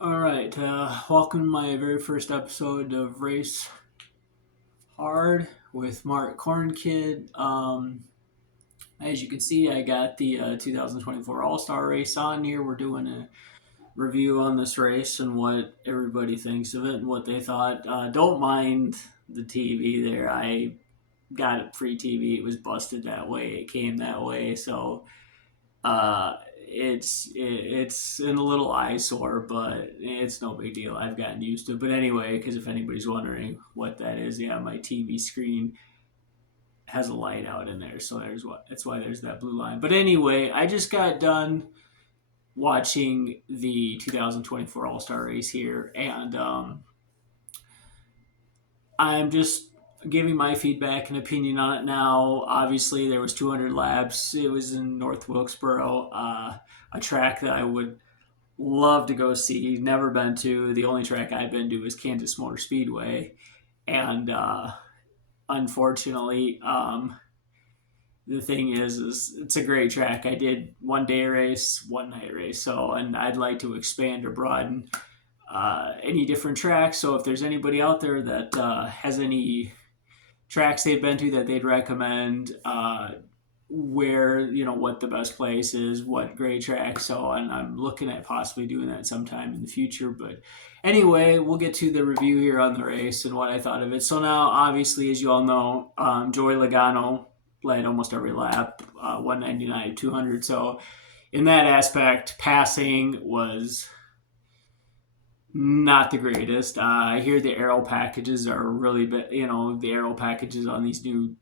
All right, welcome to my very first episode of Race Hard with Mark Cornkid. As you can see, I got the 2024 All-Star Race on here. We're doing a review on this race and what everybody thinks of it and what they thought. Don't mind the TV there. I got a free TV. It was busted that way. It came that way. So it's in a little eyesore, but it's no big deal. I've gotten used to it. But anyway, because if anybody's wondering what that is, yeah, my TV screen has a light out in there, so that's why there's that blue line. But anyway, I just got done watching the 2024 All Star Race here, and I'm just giving my feedback and opinion on it now. Obviously, there was 200 laps. It was in North Wilkesboro, a track that I would love to go see. Never been to. The only track I've been to is Kansas Motor Speedway, and unfortunately, the thing is it's a great track. I did one day race, one night race, so and I'd like to expand or broaden any different tracks. So if there's anybody out there that has any tracks they've been to that they'd recommend, where what the best place is, what great track. So and I'm looking at possibly doing that sometime in the future. But anyway, we'll get to the review here on the race and what I thought of it. So now, obviously, as you all know, Joey Logano led almost every lap, 199, 200. So in that aspect, passing was not the greatest. I hear the aero packages are really bit. The aero packages on these new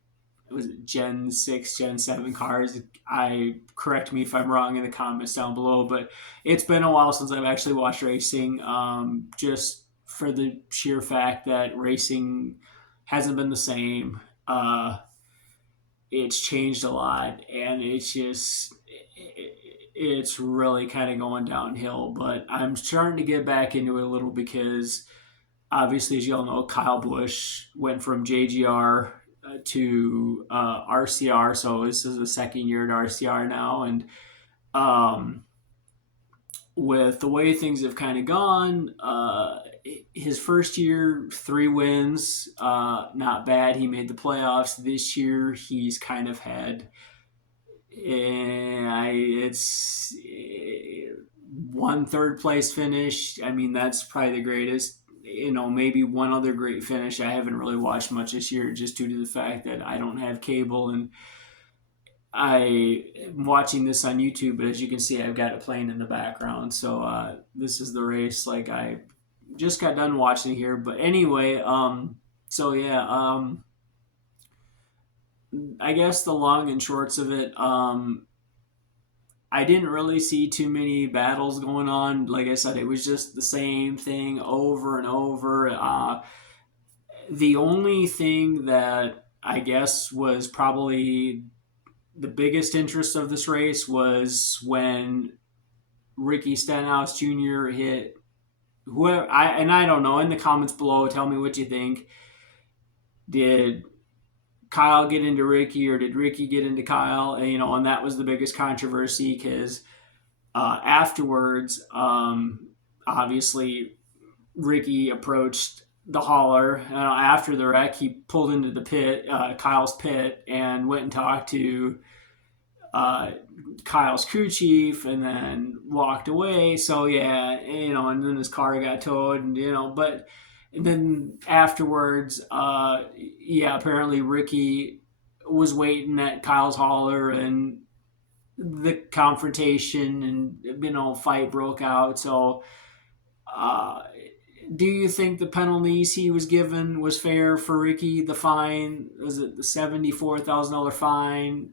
was it Gen 6, Gen 7 cars. I correct me if I'm wrong in the comments down below, but it's been a while since I've actually watched racing. Just for the sheer fact that racing hasn't been the same. It's changed a lot, and it's really kind of going downhill. But I'm starting to get back into it a little because obviously, as you all know, Kyle Busch went from JGR to RCR. So this is the second year at RCR now, and um, with the way things have kind of gone, his first year, 3 wins, not bad. He made the playoffs. This year, he's kind of had it's one third place finish. I mean, that's probably the greatest. Maybe one other great finish. I haven't really watched much this year just due to the fact that I don't have cable and I am watching this on YouTube. But as you can see, I've got it playing in the background. So this is the race. Like I just got done watching here. But anyway, so yeah, I guess the long and shorts of it, I didn't really see too many battles going on. Like I said, it was just the same thing over and over. The only thing that I guess was probably the biggest interest of this race was when Ricky Stenhouse Jr. hit whoever. I don't know. In the comments below, tell me what you think. Did Kyle get into Ricky or did Ricky get into Kyle? And that was the biggest controversy because afterwards, obviously, Ricky approached the hauler. After the wreck, he pulled into the pit, Kyle's pit, and went and talked to uh, Kyle's crew chief and then walked away. So, yeah, and then his car got towed, but and then afterwards, yeah, apparently Ricky was waiting at Kyle's hauler and the confrontation and fight broke out. So, uh, do you think the penalties he was given was fair for Ricky? The fine was it the $74,000 fine?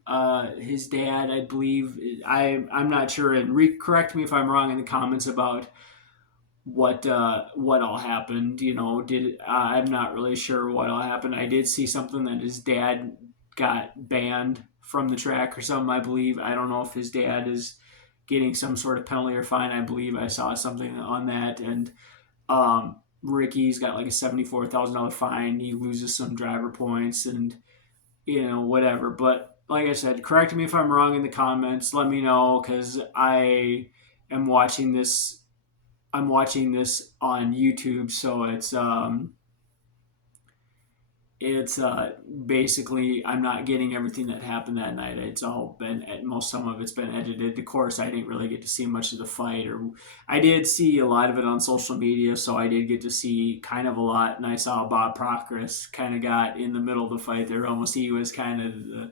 His dad, I believe, I'm not sure, and correct me if I'm wrong in the comments about what all happened. I'm not really sure what all happened. I did see something that his dad got banned from the track or something. I believe I don't know if his dad is getting some sort of penalty or fine. I believe I saw something on that, and Ricky's got like a $74,000 fine. He loses some driver points and whatever. But like I said, correct me if I'm wrong in the comments. Let me know because I am watching this I'm watching this on YouTube, so it's basically I'm not getting everything that happened that night. It's all been most some of it's been edited. Of course, I didn't really get to see much of the fight, or I did see a lot of it on social media, so I did get to see kind of a lot. And I saw Bob Procris kind of got in the middle of the fight there. Almost he was kind of the.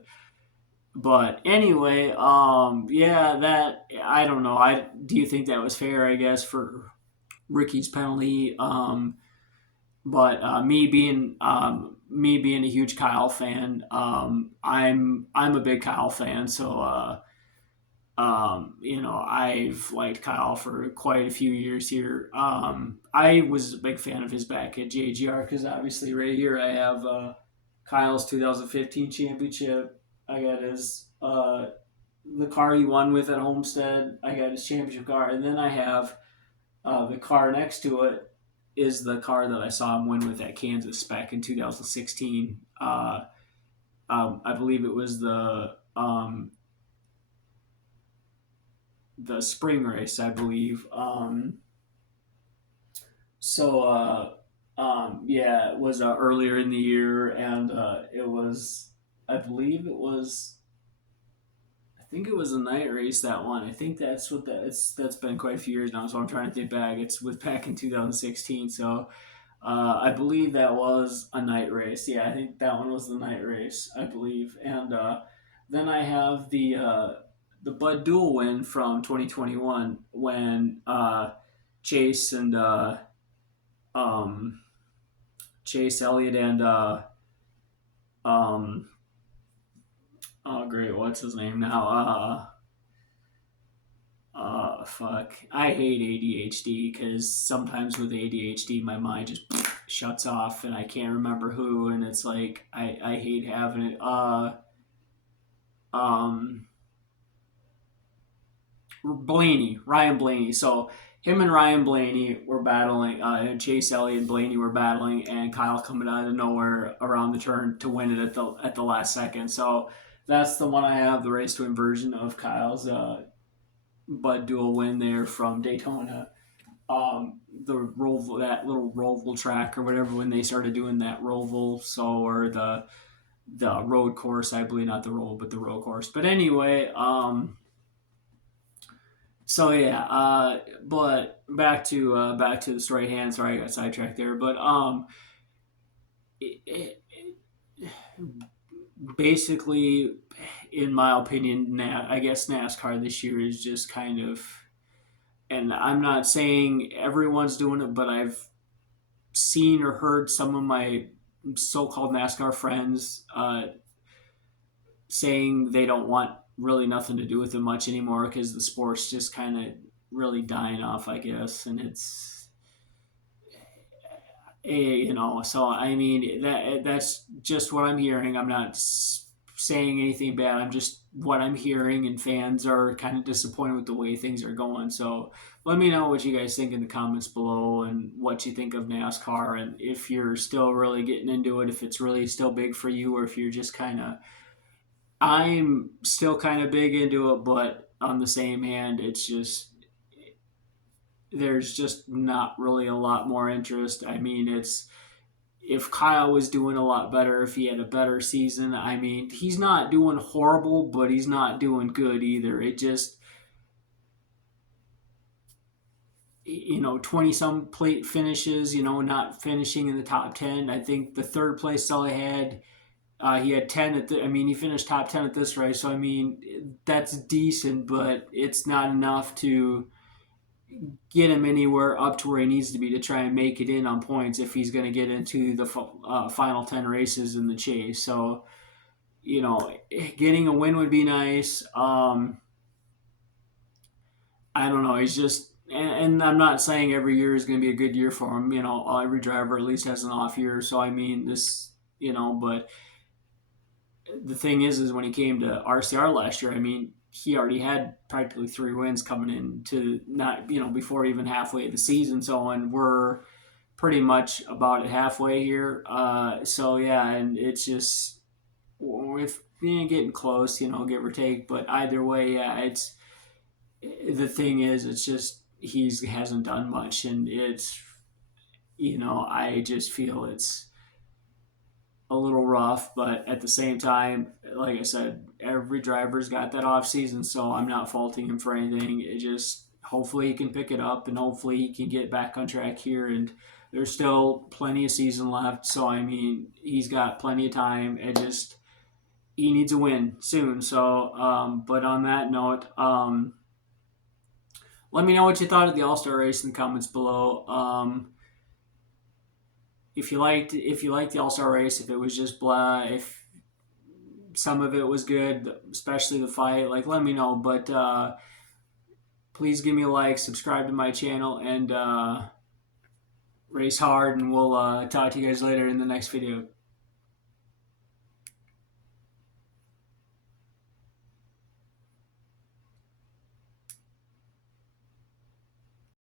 But anyway, yeah, that I don't know. I do you think that was fair? I guess for Ricky's penalty. But me being a huge Kyle fan, I'm a big Kyle fan. So I've liked Kyle for quite a few years here. I was a big fan of his back at JGR because obviously right here I have Kyle's 2015 championship. I got his the car he won with at Homestead. I got his championship car, and then I have the car next to it is the car that I saw him win with at Kansas back in 2016. I believe it was the spring race, I believe. Yeah, it was earlier in the year, and it was, I believe it was. I think it was a night race that one. I think that's what that's been quite a few years now. So I'm trying to think back. It's was back in 2016. So I believe that was a night race. Yeah, I think that one was the night race, I believe. And then I have the Bud Duel win from 2021 when Chase and um, Chase Elliott and um, oh great, what's his name now? Fuck. I hate ADHD because sometimes with ADHD, my mind just shuts off and I can't remember who, and it's like I hate having it. Um, Blaney, Ryan Blaney. So him and Ryan Blaney were battling, and Chase Elliott and Blaney were battling, and Kyle coming out of nowhere around the turn to win it at the last second. So that's the one I have, the race to win version of Kyle's Bud Duel win there from Daytona. The Roval, that little Roval track or whatever, when they started doing that Roval, so or the road course, I believe, not the roll, but the road course. But anyway, so yeah, but back to the story at hand. Sorry, I got sidetracked there. But it, it, basically, in my opinion, I guess NASCAR this year is just kind of, and I'm not saying everyone's doing it, but I've seen or heard some of my so-called NASCAR friends saying they don't want really nothing to do with it much anymore because the sport's just kind of really dying off, I guess, and it's so I mean that's just what I'm hearing. I'm not saying anything bad. I'm just what I'm hearing, and fans are kind of disappointed with the way things are going. So let me know what you guys think in the comments below, and what you think of NASCAR, and if you're still really getting into it, if it's really still big for you, or if you're just kind of. I'm still kind of big into it, but on the same hand, it's just there's just not really a lot more interest. I mean, it's if Kyle was doing a lot better, if he had a better season, I mean, he's not doing horrible, but he's not doing good either. It just, 20 some plate finishes, not finishing in the top 10. I think the third place Sully had, he had 10 I mean, he finished top 10 at this race. So, I mean, that's decent, but it's not enough to get him anywhere up to where he needs to be to try and make it in on points if he's going to get into the final 10 races in the chase. So, getting a win would be nice. I don't know. He's just, and I'm not saying every year is going to be a good year for him. Every driver at least has an off year. So, I mean, but the thing is when he came to RCR last year, I mean, he already had practically 3 wins coming into not before even halfway of the season. So and we're pretty much about at halfway here. So yeah, and it's just if getting close, give or take. But either way, yeah, it's the thing is it's just he hasn't done much, and it's, I just feel it's a little rough, but at the same time, like I said, every driver's got that off season, so I'm not faulting him for anything. It just hopefully he can pick it up, and hopefully he can get back on track here. And there's still plenty of season left, so I mean he's got plenty of time. It just he needs a win soon. So, but on that note, let me know what you thought of the All Star race in the comments below. If you liked the All Star race, if it was just blah, if some of it was good, especially the fight, like let me know. But please give me a like, subscribe to my channel, and race hard. And we'll talk to you guys later in the next video.